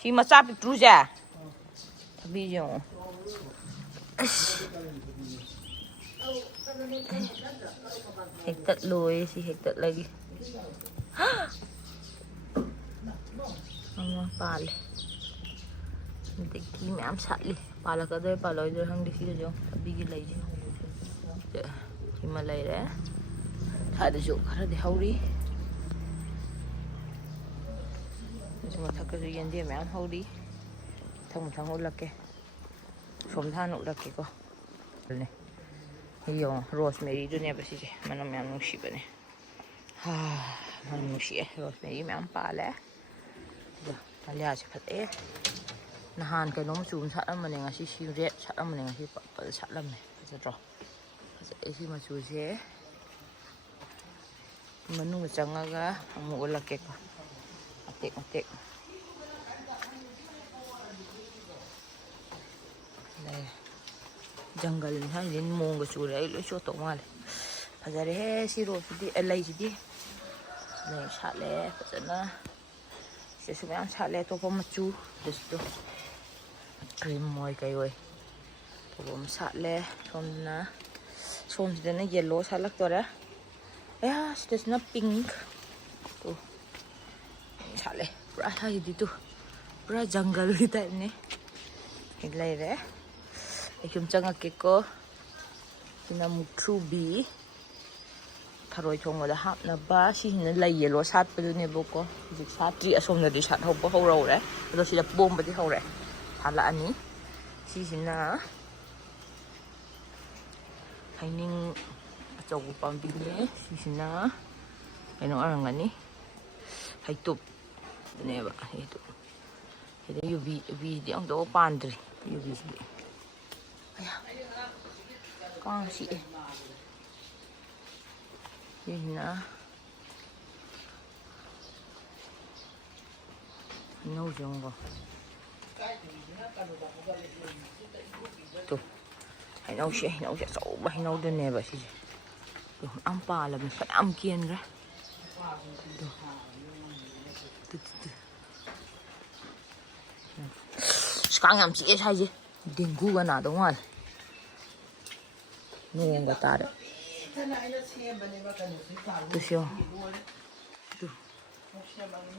ꯁꯤ ꯃꯆꯥ ꯄꯤꯛꯇ꯭ꯔꯨꯁꯦ ꯊꯕꯤꯁꯦ ꯌꯦꯡꯉꯣ ꯍꯦꯛꯇꯠꯂꯣꯏ ꯁꯤ ꯍꯦꯛꯇꯠꯂꯒꯦ ꯑꯃ ꯄꯥꯜꯂꯦ ꯑꯗꯒꯤ ꯃꯌꯥꯝ ꯁꯥꯠꯂꯤ ꯄꯥꯜꯂꯛꯀꯗꯣꯏ ꯄꯥꯜꯂꯣꯏꯗꯣꯏ ꯈꯪꯗꯦ ꯁꯤꯗꯁꯨ ꯊꯕꯤꯒꯤ ꯂꯩꯁꯦ ꯁꯤꯃ ꯂꯩꯔꯦ ꯁ꯭ꯋꯥꯏꯗꯁꯨ ꯈꯔꯗꯤ ꯍꯧꯔꯤ ꯃꯊꯛꯇꯁꯨ ꯌꯦꯟꯗꯦꯝ ꯃꯌꯥꯝ ꯍꯧꯔꯤ ꯃꯊꯪ ꯎꯠꯂꯛꯀꯦ ꯁꯣꯝꯗ ꯍꯥꯟꯅ ꯎꯠꯂꯛꯀꯦꯀꯣ ꯌꯦꯡꯉꯣ ꯔꯣꯁ ꯃꯦꯔꯤꯗꯨꯅꯦꯕ ꯁꯤꯁꯦ ꯃꯅꯝ ꯌꯥꯝ ꯅꯨꯡꯁꯤꯕꯅꯦ ꯃꯅꯝ ꯅꯨꯡꯁꯤꯑꯦ ꯔꯣꯁ ꯃꯦꯔꯤ ꯃꯌꯥꯝ ꯄꯥꯜꯂꯦ ꯑꯗꯣ ꯗꯥꯂꯤꯌꯥꯁꯦ ꯐꯖꯩꯌꯦ ꯅꯍꯥꯟ ꯀꯩꯅꯣ ꯃꯆꯨ ꯑꯃ ꯁꯥꯠꯂꯝꯕꯅꯦ ꯉꯁꯤ ꯁꯤ ꯔꯦꯠ ꯁꯥꯠꯂꯝꯕꯅꯦ ꯉꯁꯤ ꯄꯔꯄꯜ ꯁꯥꯠꯂꯝꯃꯦ ꯐꯖꯗ꯭ꯔꯣ ꯐꯖꯩ ꯁꯤ ꯃꯆꯨꯁꯦ ꯃꯅꯨꯡꯗ ꯆꯪꯉꯒ ꯑꯃꯨꯛ ꯎꯠꯂꯛꯀꯦꯀꯣ ꯃꯇꯦꯛ ꯃꯇꯦꯛ ꯂꯩ ꯖꯪꯒꯜ ꯍꯥꯏꯁꯦ ꯅꯣꯡꯒ ꯆꯨꯔꯦ ꯑꯩ ꯂꯣꯏ ꯆꯣꯠꯇꯧ ꯃꯥꯜꯂꯦ ꯐꯖꯔꯦꯍꯦ ꯁꯤ ꯔꯣꯁꯁꯤꯗꯤ ꯂꯩꯁꯤꯗꯤ ꯂꯩ ꯁꯥꯠꯂꯦ ꯐꯖꯅ ꯁꯤꯗꯁꯨ ꯃꯌꯥꯝ ꯁꯥꯠꯂꯦ ꯑꯇꯣꯞꯄ ꯃꯆꯨ ꯑꯗꯨꯁꯨ ꯀ꯭ꯔꯤꯝ ꯑꯣꯏ ꯀꯩ ꯑꯣꯏ ꯑꯇꯣꯞꯄ ꯑꯃ ꯁꯥꯠꯂꯦ ꯁꯣꯝꯁꯤꯗꯅ ꯌꯦꯜꯂꯣ ꯁꯥꯠꯂꯛꯇꯣꯔꯦ ꯁꯤꯗꯁꯤꯅ ꯄꯤꯡꯛ ꯇꯨ ꯁꯥꯠꯂꯦ ꯄꯨꯔꯥ ꯍꯥꯏꯗꯤ ꯇꯨ ꯄꯨꯔꯥ ꯖꯪꯒꯜꯒꯤ ꯇꯥꯏꯞꯅꯦ ꯂꯩꯔꯦ ꯑꯩ ꯁꯨꯝ ꯆꯪꯉꯛꯀꯦꯀꯣ ꯁꯤꯅ ꯃꯨꯛꯊ꯭ꯔꯨꯕꯤ ꯊꯔꯣꯏ ꯊꯣꯡꯕꯗ ꯍꯥꯞꯅꯕ ꯁꯤꯁꯤꯅ ꯂꯩ ꯌꯦꯜꯂꯣ ꯁꯥꯠꯄꯗꯨꯅꯦꯕꯀꯣ ꯍꯧꯖꯤꯛ ꯁꯥꯠꯇ꯭ꯔꯤ ꯑꯁꯣꯝꯗꯗꯤ ꯁꯥꯠꯍꯧꯕ ꯍꯧꯔꯧꯔꯦ ꯑꯗꯣ ꯁꯤꯗ ꯄꯣꯝꯕꯗꯤ ꯍꯧꯔꯦ ꯁꯥꯠꯂꯛꯑꯅꯤ ꯁꯤꯁꯤꯅ ꯍꯩꯅꯤꯡ ꯑꯆꯧꯕ ꯄꯥꯝꯕꯤꯅꯦ ꯁꯤꯁꯤꯅ ꯀꯩꯅꯣ ꯑꯣꯏꯔꯝꯒꯅꯤ ꯍꯩꯇꯨꯞꯅꯦꯕ ꯍꯩꯇꯨꯞ ꯁꯤꯗ ꯌꯨꯕꯤꯁꯤꯗꯤ ꯑꯃꯨꯛꯇ ꯄꯥꯟꯗ꯭ꯔꯤ ꯌꯨꯕꯤꯁꯤꯗꯤ ꯀꯥꯡ ꯆꯤꯛꯑꯦ ꯁꯤꯁꯤꯅ ꯍꯩꯅꯧꯁꯦ ꯑꯃꯨꯛꯀꯣ ꯍꯩꯅꯧꯁꯦ ꯑꯆꯧꯕ ꯍꯩꯅꯧꯗꯨꯅꯦꯕ ꯁꯤꯁꯦ ꯌꯥꯝ ꯄꯥꯜꯂꯕꯅꯤ ꯐꯅꯌꯥꯝ ꯀꯦꯟꯈ꯭ꯔꯦ ꯀꯥꯡ ꯌꯥꯝ ꯆꯤꯛꯑꯦ ꯁꯥꯏꯁꯦ ꯗꯦꯡꯒꯨꯒ ꯅꯥꯗꯧ ꯃꯥꯜꯂꯦ ꯅꯣꯡꯒ ꯇꯥꯔꯦ ꯇꯨꯁꯤꯌꯣ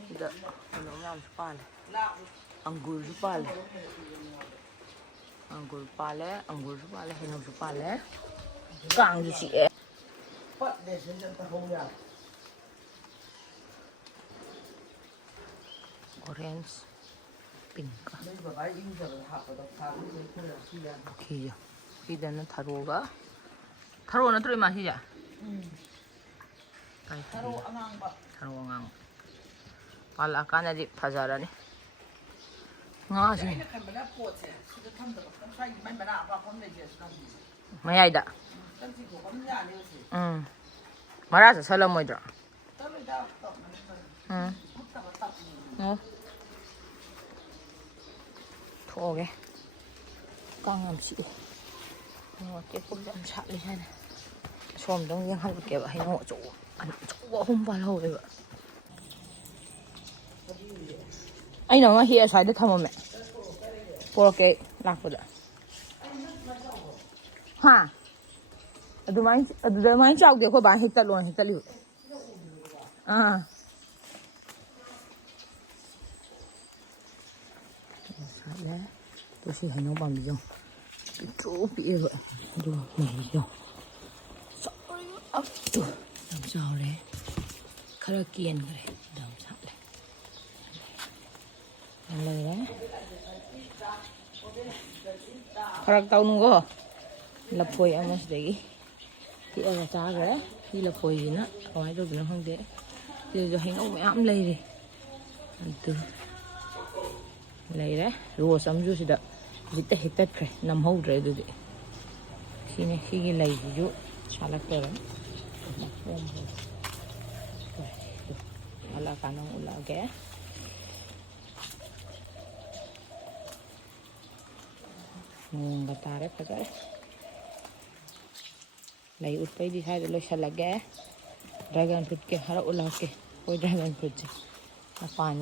ꯁꯤꯗ ꯀꯩꯅꯣ ꯃꯌꯥꯝꯁꯨ ꯄꯥꯜꯂꯦ ꯑꯪꯒꯨꯔꯁꯨ ꯄꯥꯜꯂꯦ ꯑꯪꯒꯨꯔꯁꯨ ꯄꯥꯜꯂꯦ ꯍꯩꯅꯧꯁꯨ ꯄꯥꯜꯂꯦ ꯀꯥꯡꯁꯨ ꯆꯤꯛꯑꯦ ꯑꯣꯔꯦꯟꯖ ꯄꯤꯡꯛ ꯄꯨꯈ꯭ꯔꯤꯁꯦ ꯁꯤꯗꯅ ꯊꯔꯣ ꯅꯠꯇ꯭ꯔꯣ ꯏꯃꯥ ꯁꯤꯁꯦ ꯊꯔꯣ ꯑꯉꯥꯡꯕ ꯄꯥꯜꯂꯛꯑꯀꯥꯟꯗꯗꯤ ꯐꯖꯔꯅꯤ ꯉꯥꯁꯦ ꯃꯌꯥꯏꯗ ꯃꯔꯥ ꯆꯠꯁꯜꯂꯝꯃꯣꯏꯗ꯭ꯔꯣ ꯊꯣꯛꯑꯒꯦ ꯀꯥꯡ ꯌꯥꯝ ꯆꯤꯛꯑꯦ ꯑꯇꯦꯛꯄꯁꯨ ꯌꯥꯝ ꯁꯥꯠꯂꯤ ꯍꯥꯏꯅ ꯑꯁꯣꯝꯗ ꯑꯃꯨꯛ ꯌꯦꯡꯍꯜꯂꯛꯀꯦꯕ ꯍꯩꯅꯧ ꯑꯆꯧꯕ 3 ꯄꯥꯜꯍꯧꯋꯦꯕ ꯑꯩꯅ ꯑꯃ ꯍꯦꯛꯑ ꯁ꯭ꯋꯥꯏꯗ ꯊꯝꯃꯝꯃꯦ ꯄꯣꯔꯛꯀꯦ ꯂꯥꯛꯄꯗ ꯑꯗꯨꯃꯥꯏꯅ ꯆꯥꯎꯗꯦ ꯑꯩꯈꯣꯏ ꯕꯥ ꯍꯦꯛꯇꯠꯂꯤꯕ ꯁꯥꯠꯂꯦ ꯇꯣ ꯁꯤ ꯍꯩꯅꯧ ꯄꯥꯝꯕꯤꯁꯦ ꯄꯤꯛꯇ꯭ꯔꯨ ꯄꯤꯛꯑꯦꯕ ꯑꯗꯨꯒ ꯃꯍꯤꯁꯦ ꯌꯥꯝ ꯆꯥꯎꯔꯦ ꯈꯔ ꯀꯦꯟꯈ꯭ꯔꯦ ꯌꯥꯝ ꯁꯥꯠꯂꯦ ꯂꯩꯔꯦ ꯐꯔꯛ ꯇꯧꯅꯨꯀꯣ ꯂꯐꯣꯏ ꯑꯃ ꯁꯤꯗꯒꯤ ꯍꯦꯛꯑꯒ ꯆꯥꯈ꯭ꯔꯦ ꯁꯤ ꯂꯐꯣꯏꯁꯤꯅ ꯀꯃꯥꯏꯅ ꯇꯧꯗꯣꯏꯅꯣ ꯈꯪꯗꯦ ꯁꯤꯗꯁꯨ ꯍꯩꯅꯧ ꯃꯌꯥꯝ ꯂꯩꯔꯤ ꯑꯗꯨ ꯂꯩꯔꯦ ꯔꯣꯁ ꯑꯃꯁꯨ ꯁꯤꯗ ꯍꯧꯖꯤꯛꯇ ꯍꯦꯛꯇꯠꯈ꯭ರೆ ꯅꯝꯍꯧꯗ꯭ꯔꯦ ꯑꯗꯨꯗꯤ ꯁꯤꯒꯤ ꯂꯩꯁꯤꯁꯨ ꯁꯥꯠꯂꯛꯇꯣꯔꯦ ꯁꯥꯠꯂꯛꯑꯀꯥꯟꯗ ꯎꯠꯂꯛꯑꯒꯦ ꯅꯣꯡꯒ ꯇꯥꯔꯦ ꯐꯖꯔꯦ ꯂꯩ ꯎꯠꯄꯩꯗꯤ ꯁ꯭ꯋꯥꯏꯗ ꯂꯣꯏꯁꯤꯜꯂꯒꯦ ꯗ꯭ꯔꯥꯒꯟ ꯐ꯭ꯔꯨꯠꯀꯤ ꯈꯔ ꯎꯠꯂꯛꯀꯦ ꯑꯩꯈꯣꯏ ꯗ꯭ꯔꯥꯒꯟ ꯐ꯭ꯔꯨꯠꯁꯦ ꯃꯄꯥꯟ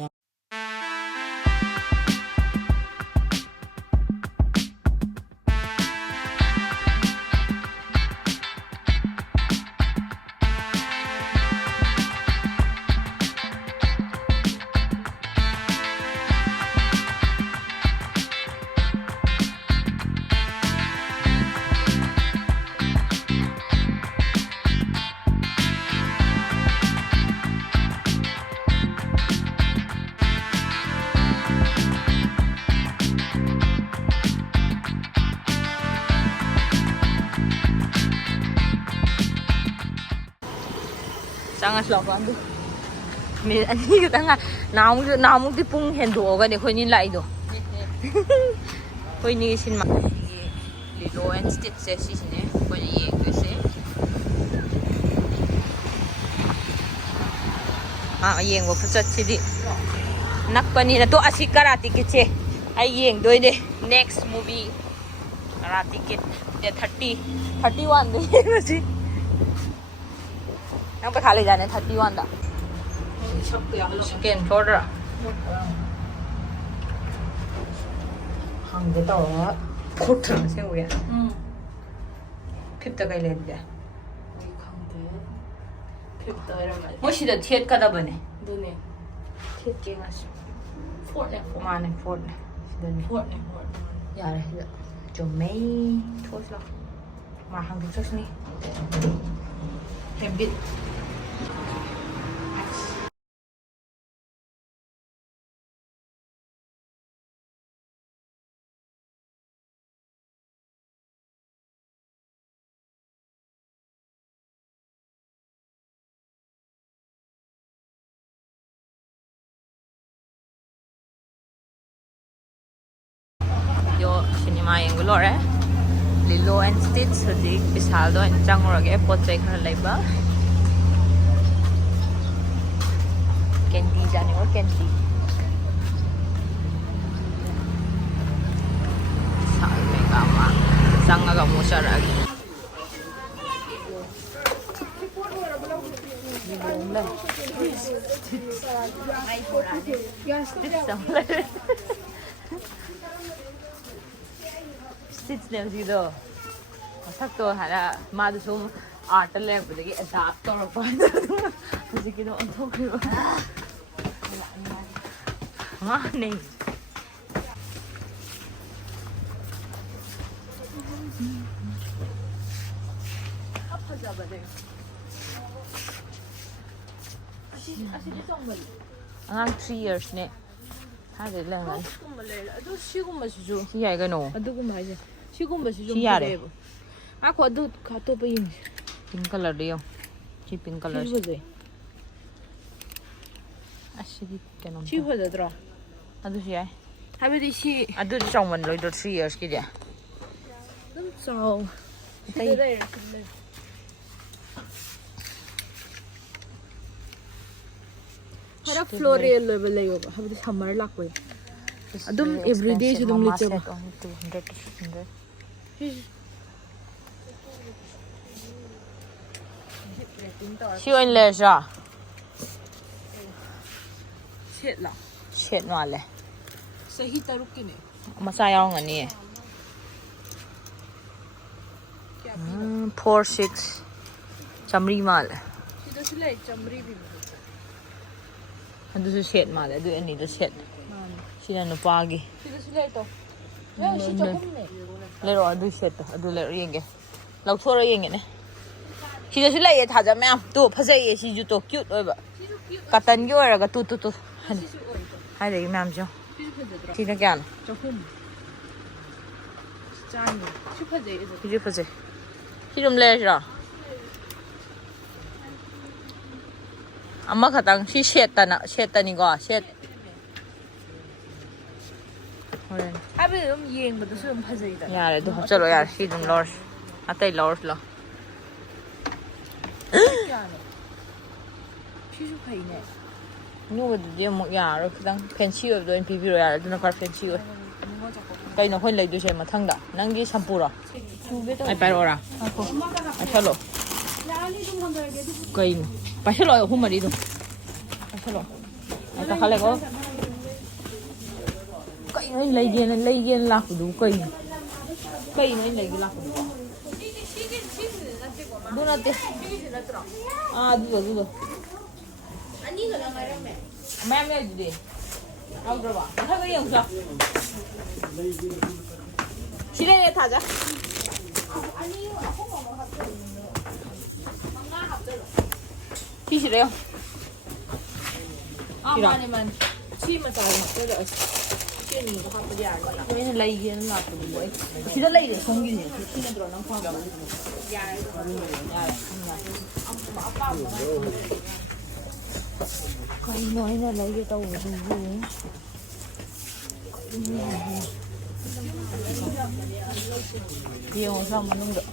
Changas lo kan du. Me ani ka tanga namu ti pung hen do ga ne khoi ni lai do. Khoi ni sin ma Lilo and Stitch se si ne khoi ni yeng du se. Yeng wo phachat si di. Nak pani na to asi karate ki che. Ai yeng doi de next movie karate kid de 31 de yeng si. Nang pa khale jane 31 da. Second floor ra. Hang de to khot thang se ho ya. Phip ta kai le de. Oi khang de. Phip ta ra ma. Mo si da thiet ka da bane. Du ne. Thiet ke ngas. Fort ne. Ma ne fort ne. Si da Fort ne. ya re. Jo mei thos la. Ma hang de chos ni. Habit. Yo cinema yang gulo re. Lilo and Stitch hodik Vishal do chang rage pot chai khar laiba. Candy jane or candy. Vishal mega ma sang aga mo sarag. Stitch ne zido. Sak to hara ma du sum art le budagi adapt to pa muzi ki do on thok ri ma nei apa jaba de asi di song mal ang 3 years ne ha de lang an adu sigum ma su si ai ga no adu kum hai je. Sigum ba su si ya re Ako adu khato pa yin. pink color de yo chi pink color Chi je. asidi kenom Chi ho da dra. adu si ai Habedi si adu chongman loi do 3 years ki de dum chao. Tai. Hara floral level le yo. Habedi summer lak we. Adum everyday su dum liche ba. 200 to 600 si oin le ja Chet la. chet no le Sahi taruk ki ne. masa yaw ngani 46 chamri mal Sida silai chamri bi. adu su chet mal adu ani do chet sina no pagi Sida silai to. Ya si chokum ne. le ro adu chet adu le yenge lau thora yenge ne sida su lai tha ja ma'am tu phajai ye si ju to cute oi ba cotton gi ora ga tu hai de ma'am jo sida kya Chokum. Chani. Chupa je is. Ji phajai si dum le ja amma khatang si shet ta ni go shet horen Habedi dum yeng ba du su dum phajai da. yare du chalo yar si dum lors atai lors lo Kya ne. Chi su khai ne. nu du de mo yar khadang fancy of do npp ro yar du na kar fancy oi kai no hoi lai du se mathang da nang gi shampoo ro ai pai ro ra ai chalo kai no pa chalo hu mari do pa chalo ai ta khale go kai no lai gen la ku du kai no lai gi la ku du du na te du Ani ga la ngara me. ma'am ya de au dro ba tha ga yong sa sile ne tha ja Ani ako mo ha to. Manga ha to. chi sile yo Ah, mani man. Chi ma sa ha to da. ꯆꯦꯅꯤꯗꯣ ꯍꯥꯞꯄꯗꯤ ꯌꯥꯔꯅꯤ ꯑꯩꯅ ꯂꯩꯒꯦꯅ ꯂꯥꯛꯄꯗꯨꯕꯨ ꯑꯩ ꯁꯤꯗ ꯂꯩꯔꯦ ꯁꯣꯝꯒꯤꯁꯦ ꯁꯤ ꯅꯠꯇ꯭ꯔꯣ ꯅꯪ ꯄꯥꯝꯕ ꯌꯥꯔꯦ ꯌꯥꯔꯦ ꯀꯩꯅꯣ ꯑꯩꯅ ꯂꯩꯒꯦ ꯇꯧꯕꯗꯨꯕꯨ ꯌꯦꯡꯉꯣ ꯁꯥ ꯃꯅꯨꯡꯗ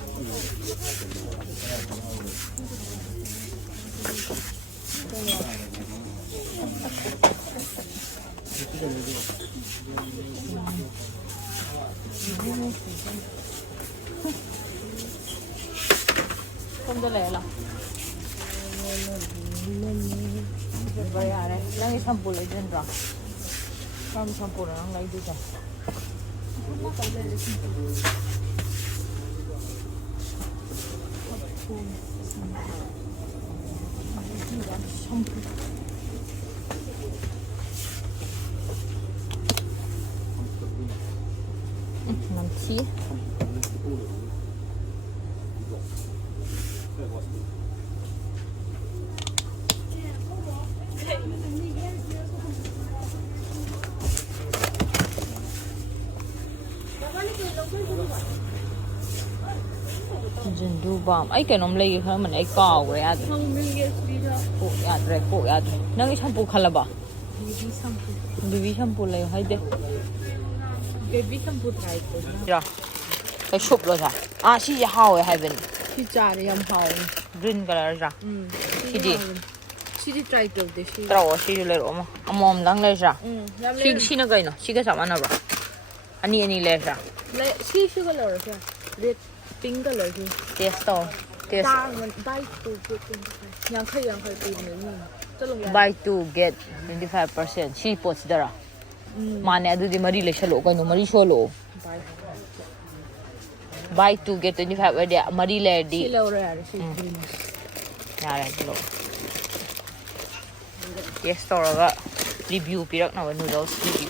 ꯁꯣꯝꯗ ꯂꯩꯔ ꯌꯥꯔꯦ ꯅꯪꯒꯤ ꯁꯝꯄꯨ ꯂꯩꯗꯣꯏ ꯀꯔꯝꯕ ꯁꯝꯄꯨꯅꯣ ꯅꯪ ꯂꯩꯗꯣꯏꯁꯦ 남지? 진두밤. 아이 그놈 레기 하면 아이 까오래 야들. 꼭 야들 꼭 야들. 너희 샴푸 갈라봐. 비비 샴푸 레요 하이데. 베이비 샴푸 트라이 거. 야. 그 숍로자. 아, 시 하오에 하이벤. 시자리 얌 하오. 그린 컬러자. 시디. 시디 트라이 ꯇꯧꯗꯦ 시. 따라와 시주 레로 뭐. 아무 당 레자. ꯌꯥꯝ 시 시나 가이노. 시가 잡아나봐. 아니 레자. ꯂꯩ ꯁꯤꯁꯨ ꯀꯂꯔꯁꯦ ꯔꯦꯗ ꯄꯤꯡ ꯀꯂꯔꯁꯦ 테스트. 테스트. ꯕꯥꯏ ꯇꯨ ꯒꯦꯠ 25 ꯌꯥꯡꯈꯩ ꯄꯤꯕꯅꯦ ꯆꯠꯂꯣ Buy 2 get 25%. 시 ꯄꯣꯠꯁꯤꯗꯔꯥ. 마네 ꯑꯗꯨꯗꯤ ꯃꯔꯤ ꯂꯩꯁꯜꯂꯣ ꯀꯩꯅꯣ ꯃꯔꯤ ꯁꯣꯜꯂꯣ. Buy 2 get 25 ꯑꯣꯏꯗꯤ ꯃꯔꯤ ꯂꯩꯔꯗꯤ ꯁꯤ ꯂꯧꯔꯣ ꯌꯥꯔꯦ ꯁꯤ ꯌꯥꯔꯦ ꯑꯗꯨ ꯇꯦꯁ ꯇꯧꯔꯒ ꯔꯤꯚ꯭ꯌꯨ ꯄꯤꯔꯛꯅꯕ ꯅꯨꯗꯜꯁ ꯔꯤꯚ꯭ꯌू.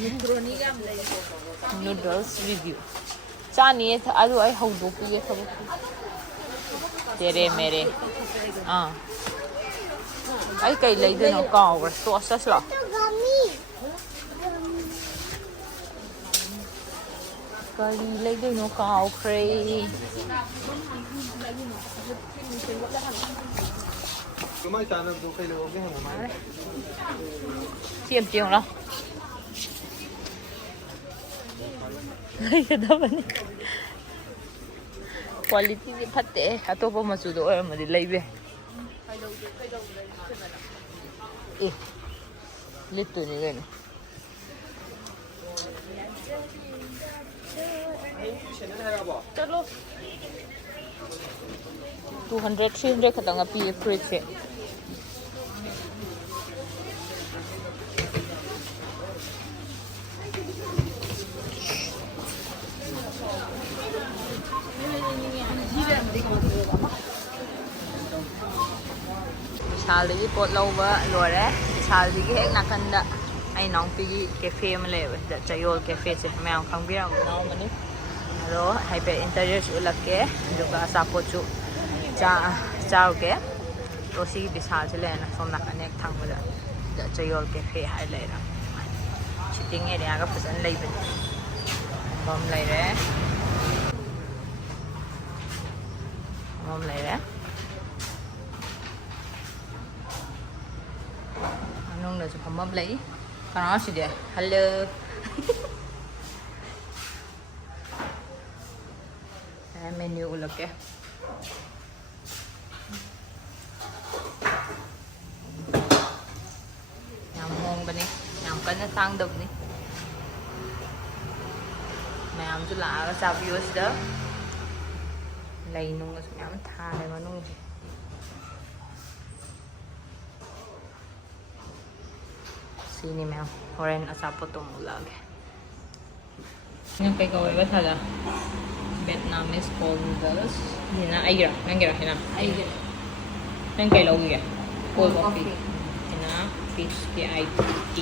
ꯃꯦꯀ꯭ꯔꯣꯅꯤꯒ ꯌꯥꯝ ꯂꯩ. ꯅꯨꯗꯜꯁ ꯔꯤꯚ꯭ꯌू. ꯆꯥꯅꯤꯌꯦ ꯑꯗꯨ ꯑꯩ ꯍꯧꯗꯣꯛꯄꯤꯒꯦ ꯊꯕꯛ. ꯇꯦꯔꯦ ꯃꯦꯔꯦ. ꯑꯩ ꯀꯩ ꯂꯩꯗꯣꯏꯅꯣ ꯀꯥꯎꯒ꯭ꯔꯦ. ꯇꯣꯁ ꯆꯠꯁꯤꯔꯣ? ꯀꯔꯤ ꯂꯩꯗꯣꯏꯅꯣ ꯀꯥꯎꯈ꯭ꯔꯦ. ꯁꯤ ꯑꯝꯇ ꯌꯦꯡꯉꯣ. ꯂꯩꯒꯗꯕꯅꯤ. ꯀ꯭ꯋꯥꯂꯤꯇꯤꯗꯤ ꯐꯠꯇꯦ. ꯑꯇꯣꯞꯄ ꯃꯆꯨꯗꯣ ꯑꯣꯏꯔꯝꯃꯗꯤ ꯂꯩꯕ. ꯑꯦ ꯂꯤꯠꯇꯣꯏꯅꯤ ꯀꯩꯅꯣ. चलो 200 300 खतंगा पिए फ्रिज से. विशालदगी पोट लौबा लोरे. विशालदगी हेक नाकंदा आई नाउपीगी कैफे में लेबे चयोल कैफे से मैम खंगबिराम नाउमनी. रो हाइपे इंटीरियर्स उलके दुगा असापोचु चाउके रोसी विशाल से लेना सोम नाकने थांगबदा चयोल कैफे हाइ लेरा. सिटिंग एरिया का फजन लेबन बम लेरे. बम लेरे. 안녕나서 밥만 레이. 가나시데. 할로. मेन्यू उलके. याम होंगबनी याम कन्ना तांगदबनी. मैम जो लागा चाबियोसदा लैनुंगस मैम थाले मनुंगजे. सीनी ma'am होरेन असापोतो मुलागे. Yang kau apa saja? Vietnamese cold noodles. Hina aigra, nangira hina. Aigra. Nang kay lagu ya? Cold coffee. Hina fish ke IT.